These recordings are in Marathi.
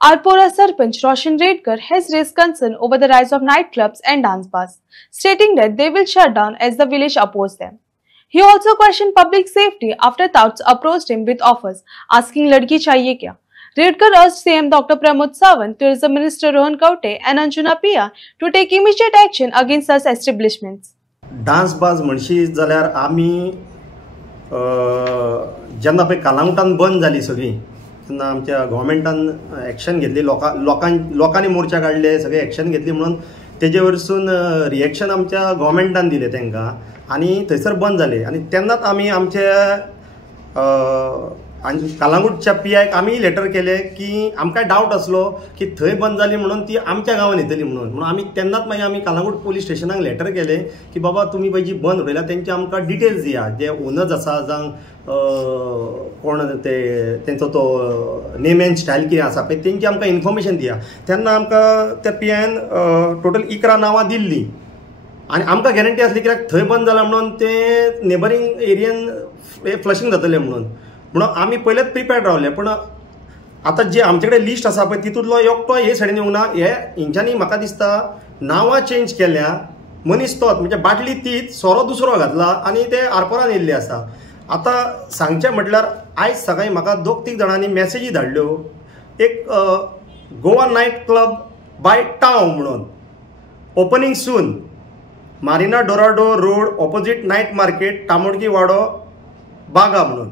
Arpora Sarpanch Roshan Redkar has raised concern over the rise of nightclubs and dance bars, stating that they will shut down as the village oppose them. He also questioned public safety after touts approached him with offers, asking "Ladki chahiye kya?" Redkar urged CM Dr. Pramod Sawant, Tourism Minister Rohan Kaute and Anjuna Pia to take immediate action against such establishments. Dance बाज म्हणशी जाल्यार आमी जेन्ना पळय कालांगुटान बंद जाली सगळी तेन्ना आमच्या गव्हर्मेंटान एक्शन घेतली, लोकांनी मोर्चा काडले, सगळे एक्शन घेतली म्हणून तेजे वरसून रिएक्शन आमच्या गव्हर्मेंटान दिले तांकां आनी थंयसर बंद जाले. आनी तेन्नाच आमी आमच्या कालांगूटच्या पियाक आमी लेटर केले की आमकां डावट असलो की थंय बंद जाली म्हणून ती आमच्या गांवान येतली म्हणून आमी तेन्नाच मागीर आमी कालांगूट पुलीस स्टेशनाक लेटर केले की बाबा तुमी पळय जी बंद उडयल्या तेंचे आमकां डिटेल्स दिया, जे ओनर्स आसा जावं कोण ते तेंचो तो नेम एंड स्टायल कितें आसा पळय तेंची आमकां इन्फॉर्मेशन दिया. तेन्ना आमकां त्या पियान टोटल 11 नांवां दिल्लीं आनी आमकां गॅरंटी आसली कित्याक थंय बंद जालां म्हणून ते नेबरींग एरियेन फ्लशिंग जातलें म्हणून आमी पयलेच प्रिपेर्ड रावले. पण आतां जे आमचे कडेन लिस्ट आसा पळय तितूंतलो एकटो हे सायडीन येवंक ना. हेंच्यांनी म्हाका दिसता नांवां चेंज केल्या, मनीस तोच म्हणजे बाटली तीच, सोरो दुसरो घातला आनी ते आरपोरान येयल्ले आसा. आतां सांगचें म्हटल्यार आयज सकाळीं म्हाका 2-3 जाणांनी मॅसेजी धाडल्यो, एक Goa night club by town म्हणून opening soon, Marina Dorado road opposite night market, Tamodki Vaddo, Baga म्हणून.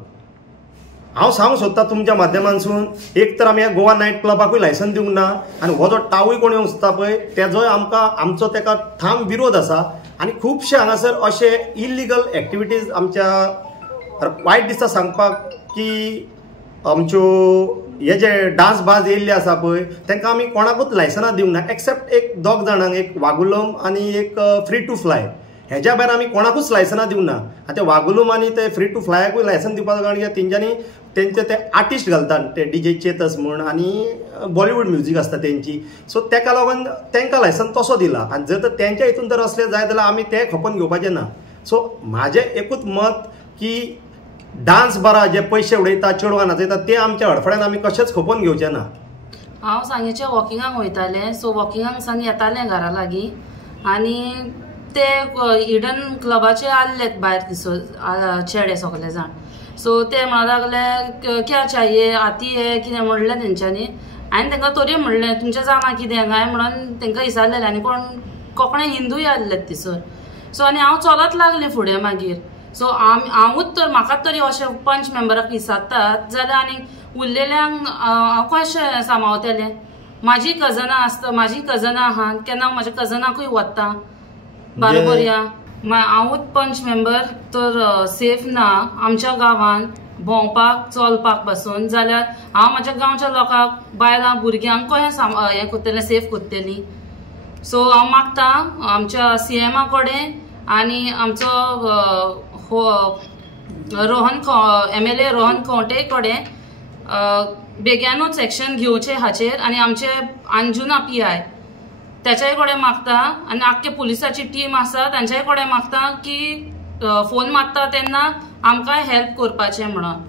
हांव सांगूंक सोदतां तुमच्या माध्यमांतसून, एक तर आमी ह्या गोवा नायट क्लबाकूय लायसन दिवंक ना आनी हो जो टावूय कोण येवंक सोदता पळय तेजोय आमचो तेका ठाम विरोध आसा. आनी खुबशे हांगासर अशे इल्लिगल एक्टिविटीज आमच्या वायट दिसता सांगपाक की आमच्यो हे जे डान्स बाज येयल्ले आसा पळय तांकां आमी कोणाकूच लायसनां दिवंक ना एक्सेप्ट एक 2 जाणांक, एक वागुलम आनी एक फ्री टू फ्लाय. हेज्या भायर आमी कोणाकूच लायसनां दिवंक ना. आतां ते वागुलूम आनी ते फ्री टू फ्लायाकूय लायसन दिवपाचो कारण कित्याक तेंच्यांनी तेंचे ते आर्टिस्ट घालतात, ते DJ चेतस म्हूण आनी बॉलिवूड म्युजीक आसता तेंची, सो तेका लागून तांकां लायसन तसो दिला. आनी जर तर तेंच्या हितून जर असलें जाय जाल्यार आमी ते खपोवन घेवपाचें ना. सो म्हाजें एकूच मत की डान्स बारां जे पयशे उडयता, चेडवां नाचयता ते आमच्या हडफड्यान आमी कशेंच खपोवन घेवचें ना. हांव सांगेचें वॉकिंगाक वयतालें, सो वॉकिंगाक सावन येतालें घरा लागीं आनी ते हिडन क्लबाचे आसलेत भायर दिसो चेडे सगळे जाण. सो ते म्हणूंक लागले क्या चाहिए आती हे कितें म्हणलें तेंच्यांनी. हांवें तांकां तोरी म्हणलें तुमचें जाणा कितें काय म्हणून तांकां विचारलेलें आनी कोण कोंकणी हिंदूय आसलेत थिसर. सो आनी हांव चलत लागलें फुडें मागीर. सो हांवूच तर म्हाकाच तरी अशें पंच मेंबराक विचारतात जाल्यार आनी उरलेल्यांक हांव कशें सांबाळटलें. म्हाजी कजनां आसता, म्हाजी कजनां आहात, केन्ना म्हाज्या कजनाकूय वता बरोबर या. हांवूच पंच मेंबर तर सेफ ना आमच्या गांवांत भोंवपाक चलपाक पासून, जाल्यार हांव म्हाज्या गांवच्या लोकांक, बायलांक, भुरग्यांक कशें हें करतलें, सेफ करतलीं. सो हांव मागतां आमच्या CMा कडेन आनी आमचो MLA रोहन खंवटे कडेन बेग्यानूच एक्शन घेवचें हाचेर. आनी आमचे अंजुना PI त्याच्याय कडेन मागता आनी आख्खे पुलिसाची टीम आसा तांच्याय कडेन मागता की फोन मारता तेन्ना आमकां हेल्प करपाचें म्हणून.